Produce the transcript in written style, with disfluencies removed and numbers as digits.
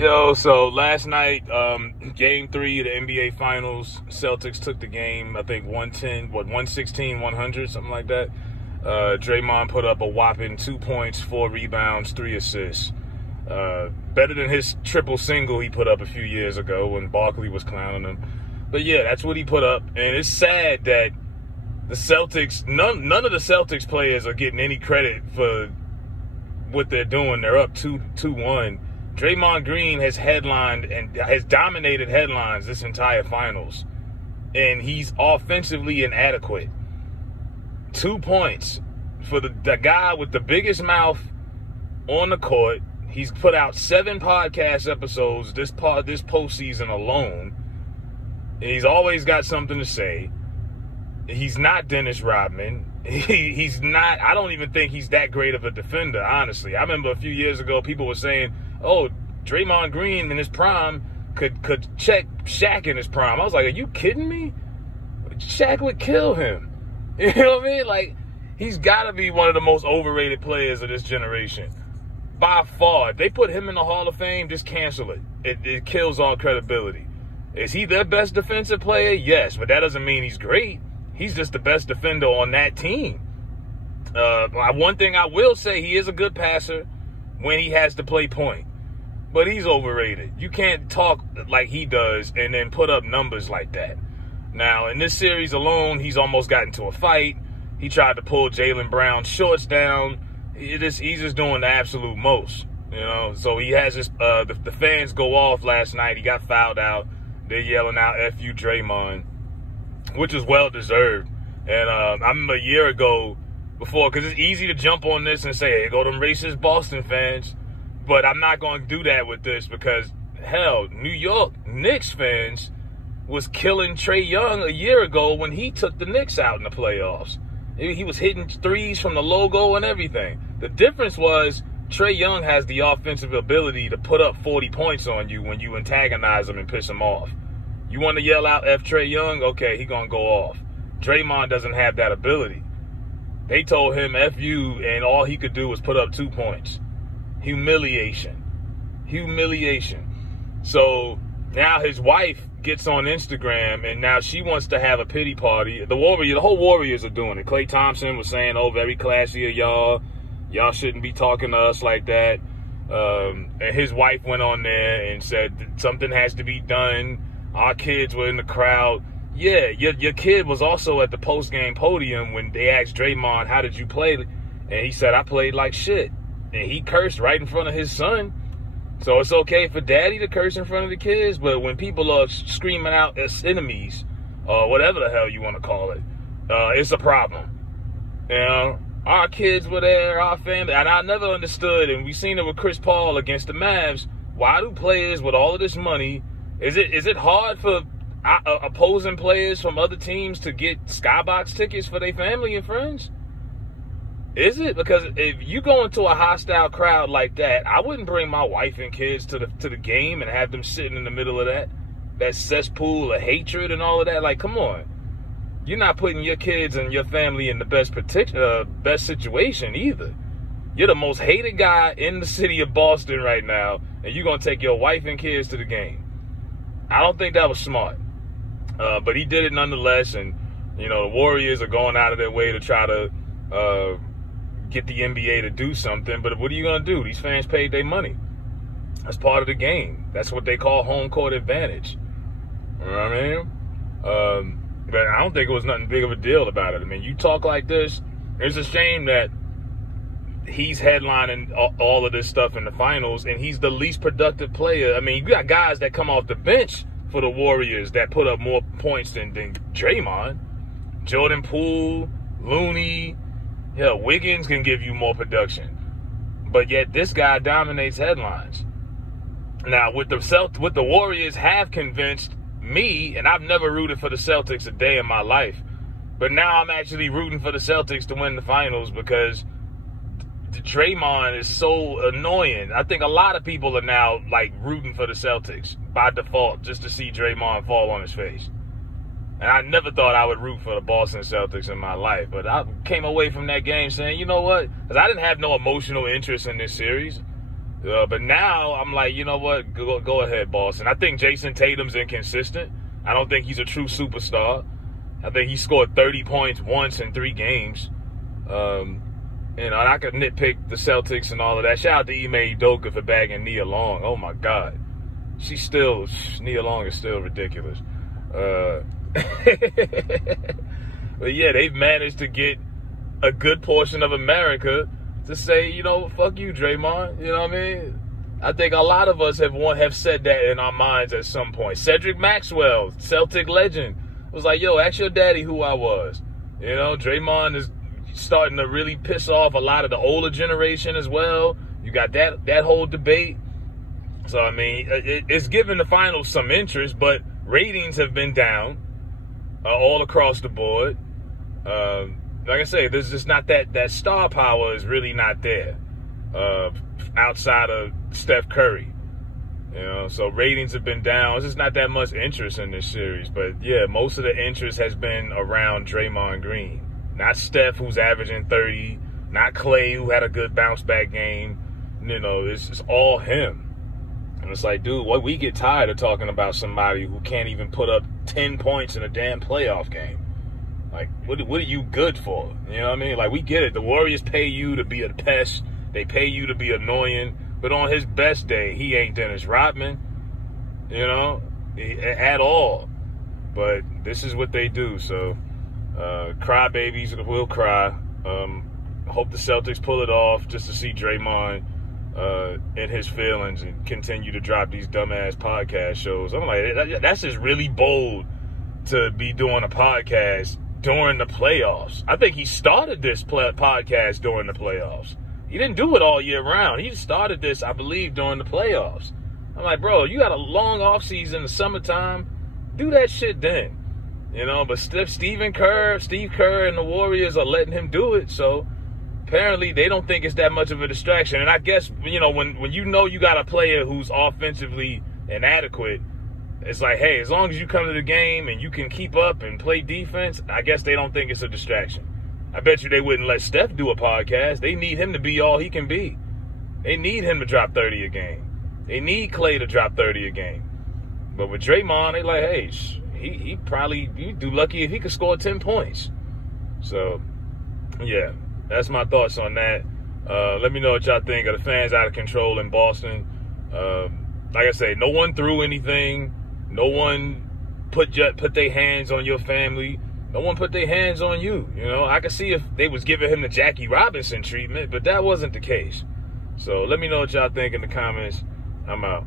Yo, so last night, game 3 of the NBA Finals, Celtics took the game, I think 116, 100, something like that. Draymond put up a whopping 2 points, 4 rebounds, 3 assists. Better than his triple single he put up a few years ago when Barkley was clowning him. But yeah, that's what he put up. And it's sad that the Celtics, none of the Celtics players are getting any credit for what they're doing. They're up 2-1. Draymond Green has headlined and has dominated headlines this entire finals. And he's offensively inadequate. 2 points for the guy with the biggest mouth on the court. He's put out 7 podcast episodes this postseason alone. And he's always got something to say. He's not Dennis Rodman. He's not, I don't even think he's that great of a defender, honestly. I remember a few years ago, people were saying, oh, Draymond Green in his prime could check Shaq in his prime. I was like, are you kidding me? Shaq would kill him. You know what I mean? Like, he's got to be one of the most overrated players of this generation. By far. If they put him in the Hall of Fame, just cancel it. It kills all credibility. Is he their best defensive player? Yes, but that doesn't mean he's great. He's just the best defender on that team. One thing I will say, he is a good passer when he has to play point. But he's overrated. You can't talk like he does and then put up numbers like that. Now, in this series alone, he's almost got into a fight. He tried to pull Jaylen Brown's shorts down. He's just doing the absolute most, you know. So he has his, the fans go off last night. He got fouled out. They're yelling out F You Draymond, which is well-deserved. And I remember a year ago before, because it's easy to jump on this and say, hey, go them racist Boston fans. But I'm not going to do that with this because, hell, New York Knicks fans was killing Trae Young a year ago when he took the Knicks out in the playoffs. He was hitting threes from the logo and everything. The difference was Trae Young has the offensive ability to put up 40 points on you when you antagonize him and piss him off. You want to yell out F Trae Young? Okay, he going to go off. Draymond doesn't have that ability. They told him F you, and all he could do was put up 2 points. Humiliation. So now his wife gets on Instagram, and now she wants to have a pity party. The whole Warriors are doing it. Klay Thompson was saying, oh, very classy of y'all. Y'all shouldn't be talking to us like that. And his wife went on there and said something has to be done. Our kids were in the crowd. Yeah, your kid was also at the post-game podium when they asked Draymond, how did you play? And he said, I played like shit. And he cursed right in front of his son. So it's okay for daddy to curse in front of the kids, but when people are screaming out as enemies, or whatever the hell you want to call it, it's a problem. You know, our kids were there, our family, and I never understood, and we seen it with Chris Paul against the Mavs. Why do players with all of this money, is it hard for opposing players from other teams to get skybox tickets for their family and friends? Is it? Because if you go into a hostile crowd like that, I wouldn't bring my wife and kids to the game and have them sitting in the middle of that cesspool of hatred and all of that. Like, come on. You're not putting your kids and your family in the best situation either. You're the most hated guy in the city of Boston right now, and you're going to take your wife and kids to the game. I don't think that was smart. But he did it nonetheless, and, you know, the Warriors are going out of their way to try to get the NBA to do something, but what are you going to do? These fans paid their money. That's part of the game. That's what they call home court advantage. You know what I mean? But I don't think it was nothing big of a deal about it. I mean, you talk like this, it's a shame that he's headlining all of this stuff in the finals, and he's the least productive player. I mean, you got guys that come off the bench for the Warriors that put up more points than Draymond. Jordan Poole, Looney, yeah, Wiggins can give you more production. But yet this guy dominates headlines. Now, what the Warriors have convinced me, and I've never rooted for the Celtics a day in my life, but now I'm actually rooting for the Celtics to win the finals because Draymond is so annoying. I think a lot of people are now, like, rooting for the Celtics by default just to see Draymond fall on his face. And I never thought I would root for the Boston Celtics in my life. But I came away from that game saying, you know what? Because I didn't have no emotional interest in this series. But now I'm like, you know what? Go ahead, Boston. I think Jason Tatum's inconsistent. I don't think he's a true superstar. I think he scored 30 points once in 3 games. And I could nitpick the Celtics and all of that. Shout out to Ime Udoka for bagging Nia Long. Oh, my God. Nia Long is still ridiculous. But, yeah, they've managed to get a good portion of America to say, you know, fuck you, Draymond. You know what I mean? I think a lot of us have said that in our minds at some point. Cedric Maxwell, Celtic legend, was like, yo, ask your daddy who I was. You know, Draymond is starting to really piss off a lot of the older generation as well. You got that whole debate. So, I mean, it's given the finals some interest, but ratings have been down all across the board. Like I say, there's just not that star power is really not there outside of Steph Curry. You know, so ratings have been down. There's just not that much interest in this series. But, yeah, most of the interest has been around Draymond Green. Not Steph, who's averaging 30. Not Clay, who had a good bounce-back game. You know, it's just all him. And it's like, dude, we get tired of talking about somebody who can't even put up 10 points in a damn playoff game. Like, what are you good for? You know what I mean? Like, we get it. The Warriors pay you to be a pest. They pay you to be annoying. But on his best day, he ain't Dennis Rodman, you know, at all. But this is what they do. So, crybabies will cry. Hope the Celtics pull it off just to see Draymond in his feelings and continue to drop these dumbass podcast shows. I'm like, that's just really bold to be doing a podcast during the playoffs. I think he started this podcast during the playoffs. He didn't do it all year round. He started this, I believe, during the playoffs. I'm like, bro, you got a long offseason in the summertime. Do that shit then. You know, but Steve Kerr and the Warriors are letting him do it. So apparently they don't think it's that much of a distraction. And I guess, you know, when you know you got a player who's offensively inadequate, it's like, hey, as long as you come to the game and you can keep up and play defense, I guess they don't think it's a distraction. I bet you they wouldn't let Steph do a podcast. They need him to be all he can be. They need him to drop 30 a game. They need Clay to drop 30 a game. But with Draymond, they like, hey, he'd do lucky if he could score 10 points. So, yeah, that's my thoughts on that. Let me know what y'all think of the fans out of control in Boston. Like I say, no one threw anything. No one put their hands on your family. No one put their hands on you. You know, I could see if they was giving him the Jackie Robinson treatment, but that wasn't the case. So let me know what y'all think in the comments. I'm out.